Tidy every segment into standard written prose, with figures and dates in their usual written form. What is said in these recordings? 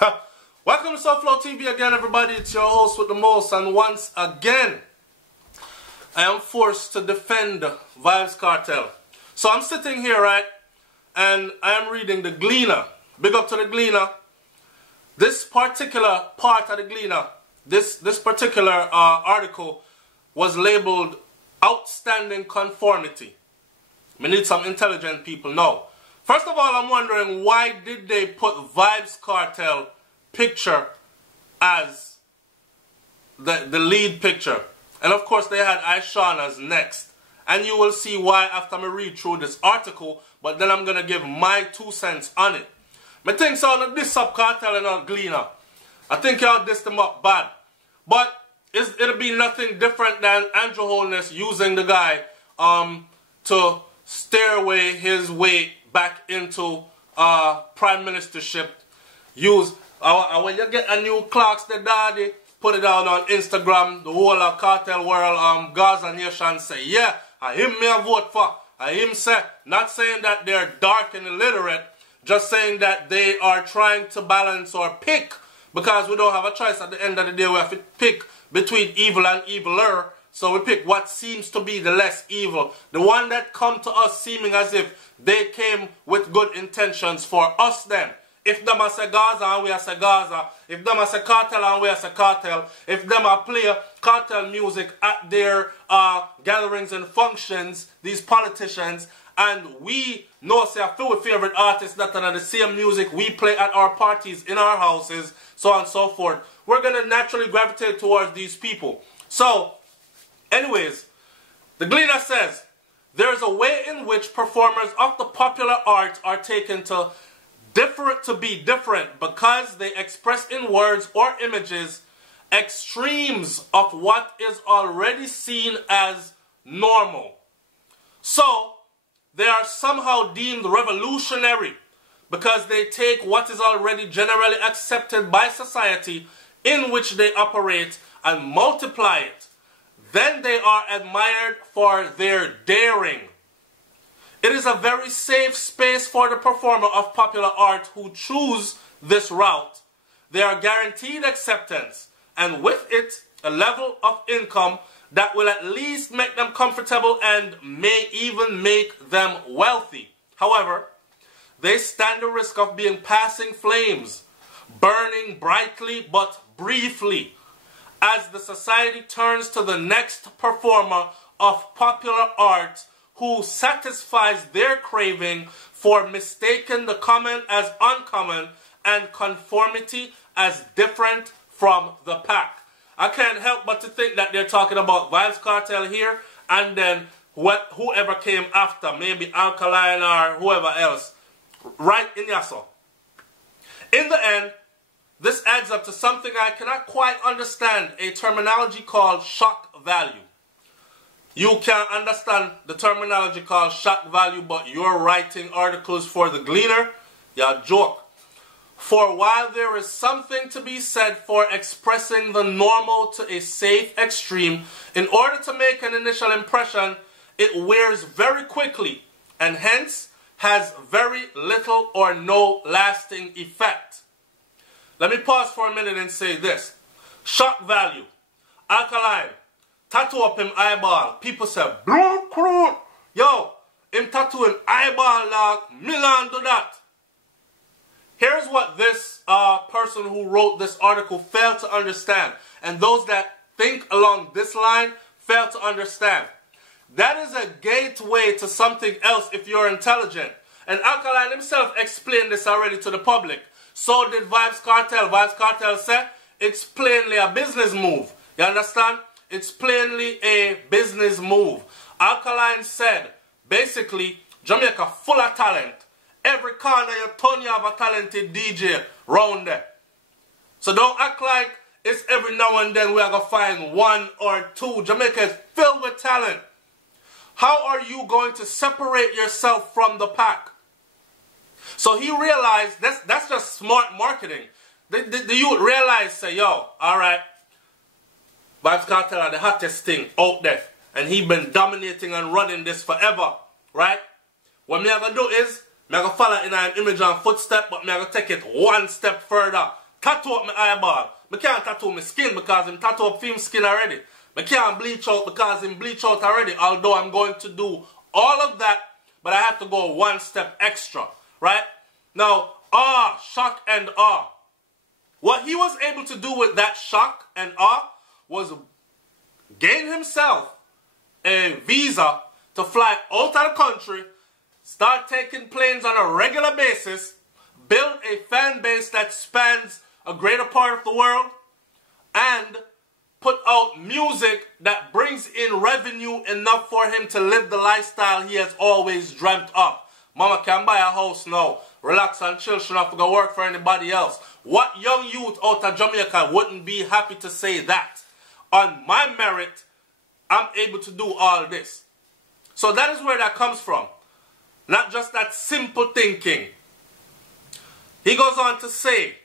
Welcome to SouFLoTV again, everybody. It's your host with the most, and once again, I am forced to defend VYBZ KARTEL. So I'm sitting here, right, and I am reading the Gleaner. Big up to the Gleaner. This particular part of the Gleaner, this particular article was labeled Outstanding Conformity. We need some intelligent people know. First of all, I'm wondering, why did they put VYBZ KARTEL picture as the lead picture? And of course they had Ishawna's next. And you will see why after I read through this article, but then I'm going to give my 2 cents on it. I think so that this up Cartel and not Gleaner. I think y'all dissed them up bad. But it'll be nothing different than Andrew Holness using the guy to steer away his way back into prime ministership. When you get a new clocks, the daddy, put it out on Instagram, the whole of Cartel world, Gaza Nation say, yeah, I him me a vote for. I him say, not saying that they're dark and illiterate, just saying that they are trying to balance or pick, because we don't have a choice at the end of the day. We have to pick between evil and eviler. So we pick what seems to be the less evil. The one that come to us seeming as if they came with good intentions for us then. If them a say Gaza and we a say Gaza. If them a say Cartel and we a say Cartel. If them a play Cartel music at their gatherings and functions, these politicians, and we know say a few favorite artists that are the same music we play at our parties, in our houses, so on and so forth, we're going to naturally gravitate towards these people. So, anyways, the Gleaner says, there is a way in which performers of the popular art are taken to be different because they express in words or images extremes of what is already seen as normal. So, they are somehow deemed revolutionary because they take what is already generally accepted by society in which they operate and multiply it. Then they are admired for their daring. It is a very safe space for the performer of popular art who choose this route. They are guaranteed acceptance, and with it, a level of income that will at least make them comfortable and may even make them wealthy. However, they stand the risk of being passing flames, burning brightly but briefly, as the society turns to the next performer of popular art who satisfies their craving for mistaking the common as uncommon and conformity as different from the pack. I can't help but to think that they're talking about VYBZ KARTEL here, and then whoever came after, maybe Alkaline or whoever else, right in Yasso. In the end, this adds up to something I cannot quite understand, a terminology called shock value. You can't understand the terminology called shock value, but you're writing articles for the Gleaner? You're a joke. For while there is something to be said for expressing the normal to a safe extreme, in order to make an initial impression, it wears very quickly and hence has very little or no lasting effect. Let me pause for a minute and say this. Shock value. Alkaline. Tattoo up him eyeball. People say, blood clot. Yo, him tattoo him eyeball, dog. Milan do that. Here's what this person who wrote this article failed to understand. And those that think along this line fail to understand. That is a gateway to something else if you're intelligent. And Alkaline himself explained this already to the public. So did VYBZ KARTEL. VYBZ KARTEL said it's plainly a business move. You understand? It's plainly a business move. Alkaline said, basically, Jamaica full of talent. Every corner you turn, you have a talented DJ round there. So don't act like it's every now and then we are going to find one or two. Jamaica is filled with talent. How are you going to separate yourself from the pack? So he realized that's just smart marketing. The youth realized, say, yo, alright, VYBZ KARTEL are the hottest thing out there. And he been dominating and running this forever, right? What me are going to do is, I'm going to follow in an image and footstep, but I'm going to take it one step further. tattoo up my eyeball. I can't tattoo my skin because I'm tattoo up film skin already. I can't bleach out because I'm bleach out already. Although I'm going to do all of that, but I have to go one step extra, right? Now, shock and awe. What he was able to do with that shock and awe was gain himself a visa to fly out of the country, start taking planes on a regular basis, build a fan base that spans a greater part of the world, and put out music that brings in revenue enough for him to live the lifestyle he has always dreamt of. Mama can buy a house now, relax and chill, shouldn't have to go work for anybody else. What young youth out of Jamaica wouldn't be happy to say that? On my merit, I'm able to do all this. So that is where that comes from. Not just that simple thinking. He goes on to say,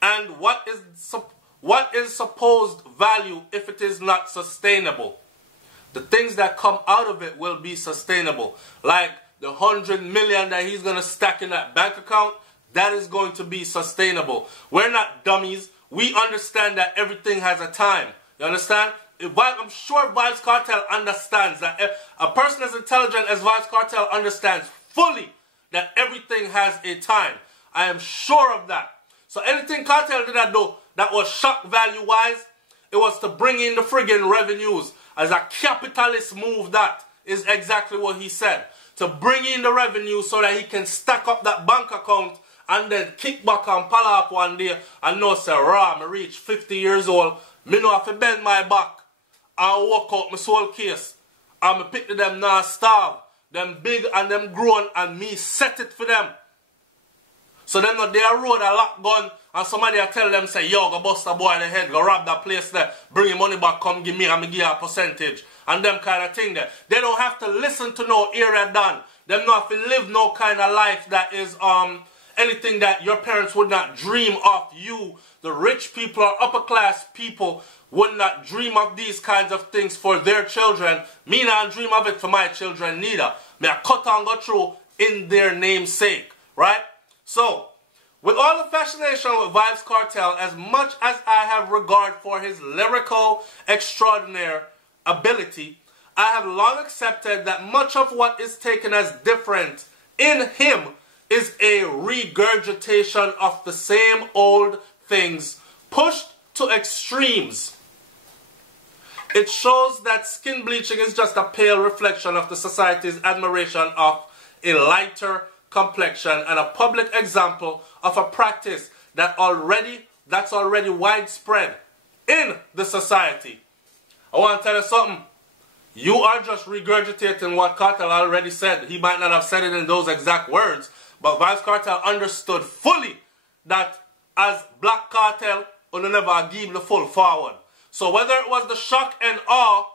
and what is supposed value if it is not sustainable? The things that come out of it will be sustainable. Like the 100 million that he's going to stack in that bank account, that is going to be sustainable. We're not dummies. We understand that everything has a time. You understand? I'm sure VYBZ KARTEL understands that a person as intelligent as VYBZ KARTEL understands fully that everything has a time. I am sure of that. So anything Kartel did that do that was shock value wise, it was to bring in the friggin' revenues. As a capitalist move, that is exactly what he said. To bring in the revenue so that he can stack up that bank account and then kick back and pal up one day and know say, I reach 50 years old, me know have to bend my back and walk out my soul case. And me pick them now starve. Them big and them grown and me set it for them. So them not there road a lock gun and somebody tell them say, yo, go bust a boy in the head, go rob that place there, bring your money back, come give me and me give you a percentage. And them kind of thing there. They don't have to listen to no area done. Them not have to live no kind of life that is anything that your parents would not dream of. You, the rich people or upper class people, would not dream of these kinds of things for their children. Me not dream of it for my children neither. Me I cut and go through in their name's sake. Right? So, with all the fascination with VYBZ KARTEL, as much as I have regard for his lyrical extraordinary ability, I have long accepted that much of what is taken as different in him is a regurgitation of the same old things pushed to extremes. It shows that skin bleaching is just a pale reflection of the society's admiration of a lighter complexion and a public example of a practice that's already widespread in the society. I want to tell you something. You are just regurgitating what Kartel already said. He might not have said it in those exact words, but VYBZ KARTEL understood fully that as Black Kartel, will never give the full forward. So whether it was the shock and awe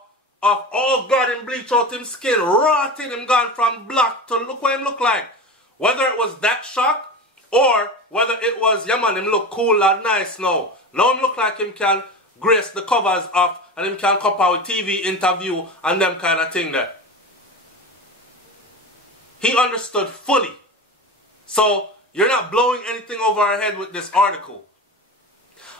of, oh God, him bleach out him skin, rotting him gone from black to look what him look like. Whether it was that shock or whether it was, yeah man, him look cool and nice now. Now him look like him can grace the covers of and him can come out with TV interview and them kind of thing there. He understood fully. So you're not blowing anything over our head with this article.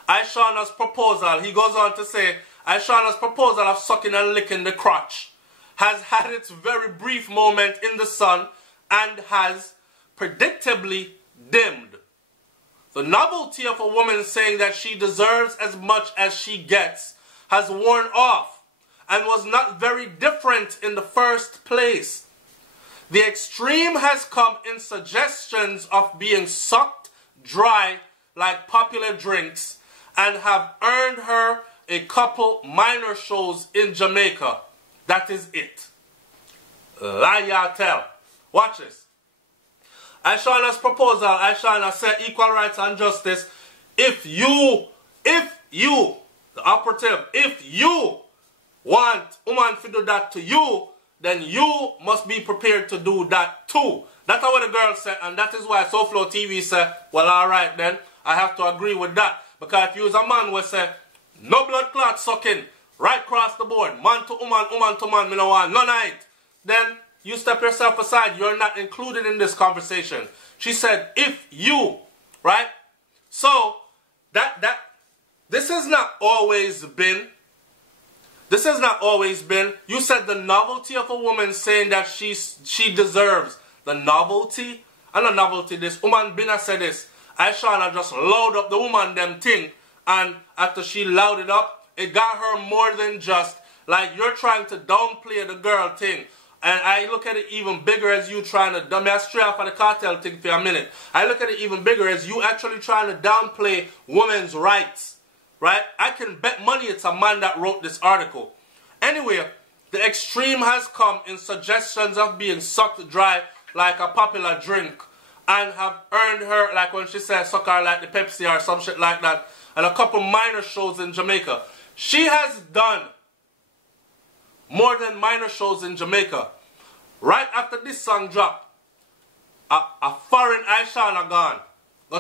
Ishawna's proposal, he goes on to say, Ishawna's proposal of sucking and licking the crotch has had its very brief moment in the sun and has predictably dimmed. The novelty of a woman saying that she deserves as much as she gets has worn off and was not very different in the first place. The extreme has come in suggestions of being sucked dry like popular drinks and have earned her a couple minor shows in Jamaica. That is it. Lie tell. Watch this. Ishawna's proposal, Ishawna said equal rights and justice. If you, the operative, if you want woman to do that to you, then you must be prepared to do that too. That's what the girl said, and that is why SouFLoTV said, well, alright then, I have to agree with that. Because if you was a man who say, no blood clot sucking, right across the board, man to man, me no want none of it, then you step yourself aside. You're not included in this conversation. She said, if you, right? So, this has not always been. This has not always been. You said the novelty of a woman saying that she deserves the novelty. And the novelty, this woman Bina said this. Ishawna just loud up the woman them thing. And after she loud it up, it got her more than just like you're trying to downplay the girl thing. And I look at it even bigger as you trying to dumb me straight off of the cartel thing for a minute. I look at it even bigger as you actually trying to downplay women's rights. Right? I can bet money it's a man that wrote this article. Anyway, the extreme has come in suggestions of being sucked dry like a popular drink and have earned her, like when she said suck her like the Pepsi or some shit like that, and a couple minor shows in Jamaica. She has done more than minor shows in Jamaica. Right after this song dropped, a foreign Ishawna gone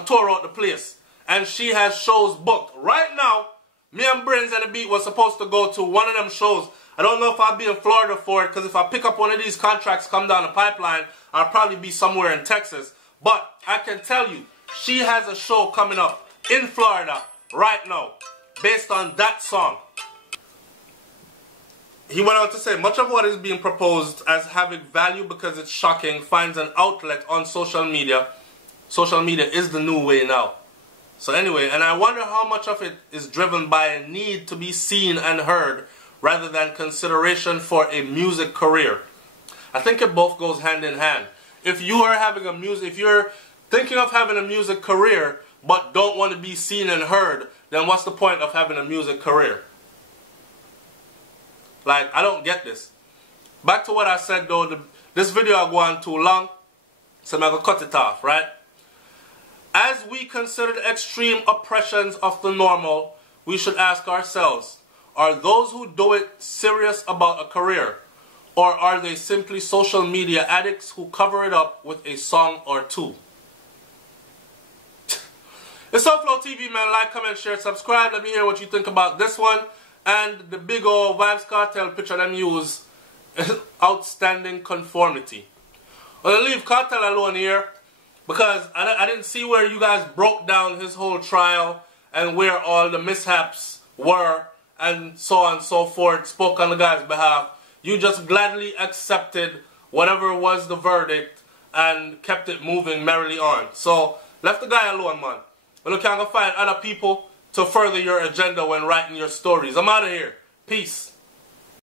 tore out the place. And she has shows booked. Right now, me and Brains and the Beat was supposed to go to one of them shows. I don't know if I'll be in Florida for it, because if I pick up one of these contracts come down the pipeline, I'll probably be somewhere in Texas. But I can tell you, she has a show coming up in Florida right now, based on that song. He went on to say, much of what is being proposed as having value because it's shocking finds an outlet on social media. Social media is the new way now. So anyway, and I wonder how much of it is driven by a need to be seen and heard rather than consideration for a music career. I think it both goes hand in hand. If you are having if you're thinking of having a music career but don't want to be seen and heard, then what's the point of having a music career? Like, I don't get this. Back to what I said though, this video I go on too long, so I'm going to cut it off, right? As we consider the extreme oppressions of the normal, we should ask ourselves, are those who do it serious about a career? Or are they simply social media addicts who cover it up with a song or two? It's SouFLoTV, man. Like, comment, share, subscribe. Let me hear what you think about this one. And the big old VYBZ Kartel picture them use outstanding conformity. Well, I'll leave Kartel alone here, because I didn't see where you guys broke down his whole trial and where all the mishaps were and so on and so forth, spoke on the guy's behalf. You just gladly accepted whatever was the verdict and kept it moving merrily on. So, left the guy alone, man. Well, you can't go find other people to further your agenda when writing your stories. I'm out of here. Peace.